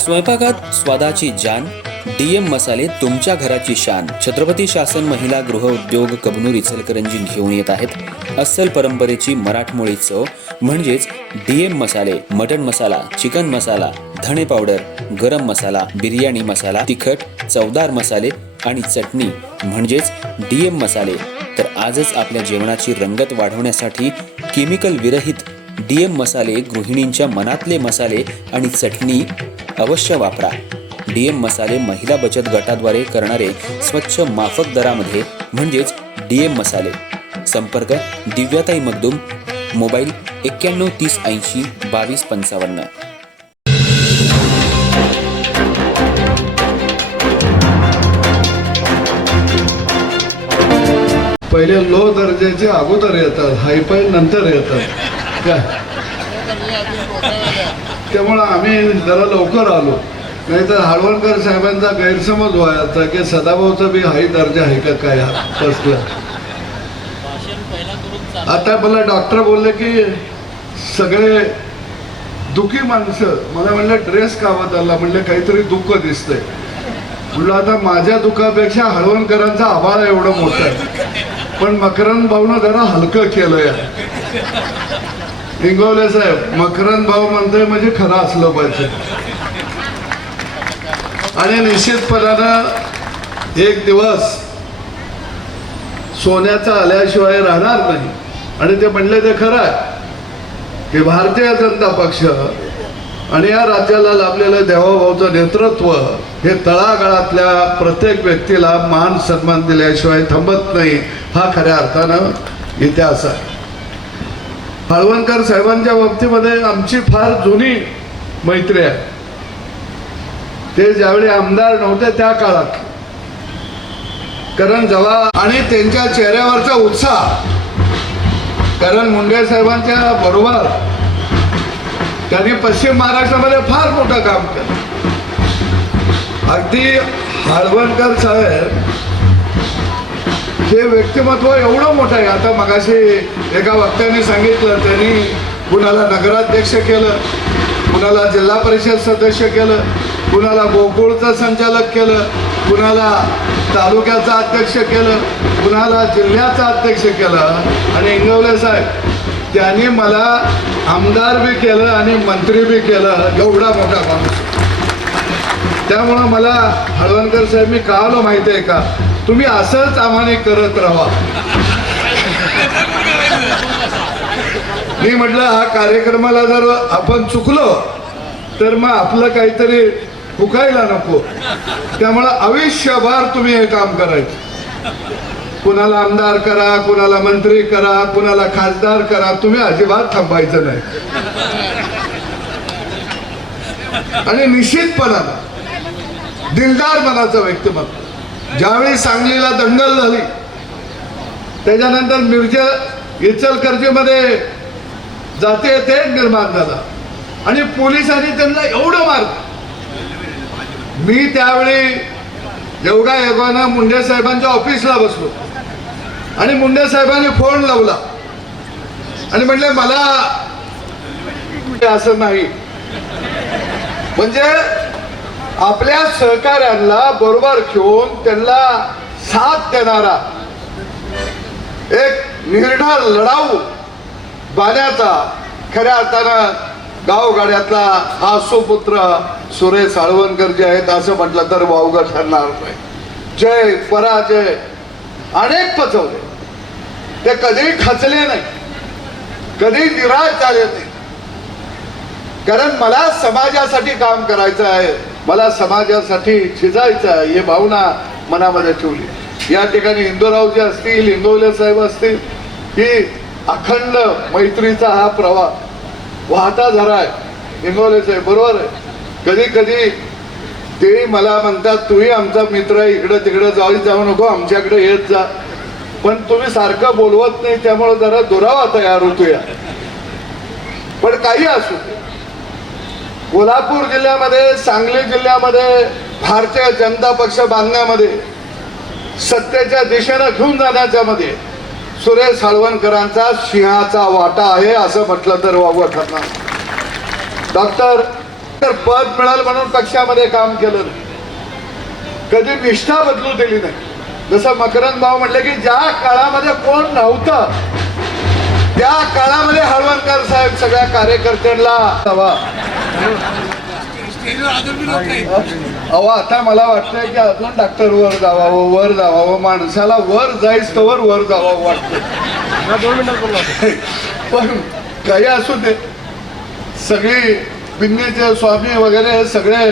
स्वयंपाकात स्वादाची जान, डीएम मसाले तुमच्या घराची शान. छत्रपती शासन महिला गृह उद्योग कबनूर इचलकरंजी घेऊन येत आहेत अस्सल परंपरेची मराठमोळी चव म्हणजेच डीएम मसाले. मटन मसाला, चिकन मसाला, धणे पावडर, गरम मसाला, बिर्याणी मसाला, तिखट चवदार मसाले आणि चटणी म्हणजेच डीएम मसाले. तर आजच आपल्या जेवणाची रंगत वाढवण्यासाठी केमिकल विरहित डीएम मसाले, गृहिणींच्या मनातले मसाले आणि चटणी अवश्य वापरा. डीएम मसाले महिला बचत गटाद्वारे करणारे स्वच्छ माफक दरामध्ये म्हणजेच डीएम मसाले. संपर्क दिव्याताई मगदूम, मोबाईल 91 30 80 22 55. पहिले लो दर्जाचे अगोदर येतात, हायफाय नंतर येतात काय. त्यामुळं आम्ही जरा लवकर आलो, नाहीतर हळवणकर साहेबांचा गैरसमज व्हायचा की सदाभाऊचा बी हाय दर्जा आहे का काय फर्स्ट. आता मला डॉक्टर बोलले की सगळे दुखी माणसं. मला म्हणलं ड्रेस का बदलला, म्हणलं काहीतरी दुःख दिसतंय. म्हणलं आता माझ्या दुःखापेक्षा हळवणकरांचा आभाळ एवढं मोठं आहे, पण मकरंद भाऊनं जरा हलकं केलं या. इंगवले साहेब, मकरंद भाऊ म्हणतोय म्हणजे खरं असलं पाहिजे. आणि निश्चितपणानं एक दिवस सोन्याचा आल्याशिवाय राहणार नाही. आणि ते म्हणले ते खरं आहे की भारतीय जनता पक्ष आणि या राज्याला लाभलेलं देवाभाऊचं नेतृत्व हे तळागाळातल्या प्रत्येक व्यक्तीला मान सन्मान दिल्याशिवाय थांबत नाही. हा खऱ्या अर्थानं इतिहास आहे. हळवणकर साहेबांच्या बाबतीमध्ये आमची फार जुनी मैत्री आहे. ते ज्यावेळी आमदार नव्हते त्या काळात, कारण जेव्हा आणि त्यांच्या चेहऱ्यावरचा उत्साह, कारण मुंडे साहेबांच्या बरोबर त्यांनी पश्चिम महाराष्ट्रामध्ये फार मोठं काम केलं. अगदी हळवणकर साहेब हे व्यक्तिमत्व एवढं मोठं आहे. आता मगाशी एका वक्त्याने सांगितलं, त्यांनी कुणाला नगराध्यक्ष केलं, कुणाला जिल्हा परिषद सदस्य केलं, कुणाला गोकुळचं संचालक केलं, कुणाला तालुक्याचा अध्यक्ष केलं, कुणाला जिल्ह्याचा अध्यक्ष केलं. आणि इंगवले साहेब त्यांनी मला आमदार बी केलं आणि मंत्री बी केलं. एवढा मोठा माणूस. त्यामुळं मला हळवणकर साहेब मी का आलो माहिती आहे का, तुम्ही असंच आम्हाला करत राहा. मी म्हटलं हा कार्यक्रमाला जर आपण चुकलो तर मग आपलं काहीतरी फुकायला नको. त्यामुळं आयुष्यभर तुम्ही हे काम करायचं. कुणाला आमदार करा, कुणाला मंत्री करा, कुणाला खासदार करा, तुम्ही अजिबात थांबायचं नाही. आणि निश्चितपणानं दिलदार मनाचं व्यक्तिमत्व. ज्यावेळी सांगलीला दंगल झाली, त्याच्यानंतर मिरजा इचलकरंजीमध्ये जातीय तेढ निर्माण झाला आणि पोलिसांनी त्यांना एवढं मारलं. मी त्यावेळी योगायोगानं मुंडे साहेबांच्या ऑफिसला बसलो आणि मुंडे साहेबांनी फोन लावला आणि म्हटले मला असं नाही. म्हणजे आपल्या सहकाऱ्यांना बरोबर घेऊन त्यांना साथ देणारा एक निर्धार लढाऊ बाण्याचा खऱ्या अर्थानं गावगाड्यातला हा सुपुत्र सुरेश हळवणकर जे आहेत असं म्हटलं तर वावगं ठरणार नाही. जय पराजय अनेक पचवले, ते कधीही खचले नाही, कधी निराश झाले नाही. कारण मला समाजासाठी काम करायचं आहे, मला समाजासाठी झिजायचं आहे, ही भावना मनामध्ये ठेवली. या ठिकाणी इंदुरावजी असतील, इंगवले साहेब असतील, ही अखंड मैत्रीचा हा प्रवाह वाहता झरा आहे. इंगवले साहेब बरोबर आहे. कधी कधी ते मला म्हणतात तूही आमचा मित्र आहे, इकडं तिकडं जाऊ नको, आमच्याकडे येत जा. पण तुम्ही सारखं बोलवत नाही, त्यामुळे जरा दुरावा तयार होतो या. पण काही असू दे, कोल्हापूर जिल्ह्यामध्ये, सांगली जिल्ह्यामध्ये भारतीय जनता पक्ष बांधण्यामध्ये, सत्तेच्या दिशेनं घेऊन जाण्याच्या मध्ये सुरेश हळवणकरांचा सिंहाचा वाटा आहे असं म्हटलं तर वावगं ठरणार. डॉक्टर तर पद मिळालं म्हणून पक्षामध्ये काम केलं नाही, कधी निष्ठा बदलू दिली नाही. जसं मकरंद भाऊ म्हटले की ज्या काळामध्ये कोण नव्हतं त्या काळामध्ये हळवणकर साहेब सगळ्या कार्यकर्त्यांना अहो आता मला वाटतंय की अजून डॉक्टर वर जावावं माणसाला वर जायच तर वर जावावं वाटतं. पण काही असू दे, सगळी पिन्नीचे स्वामी वगैरे सगळे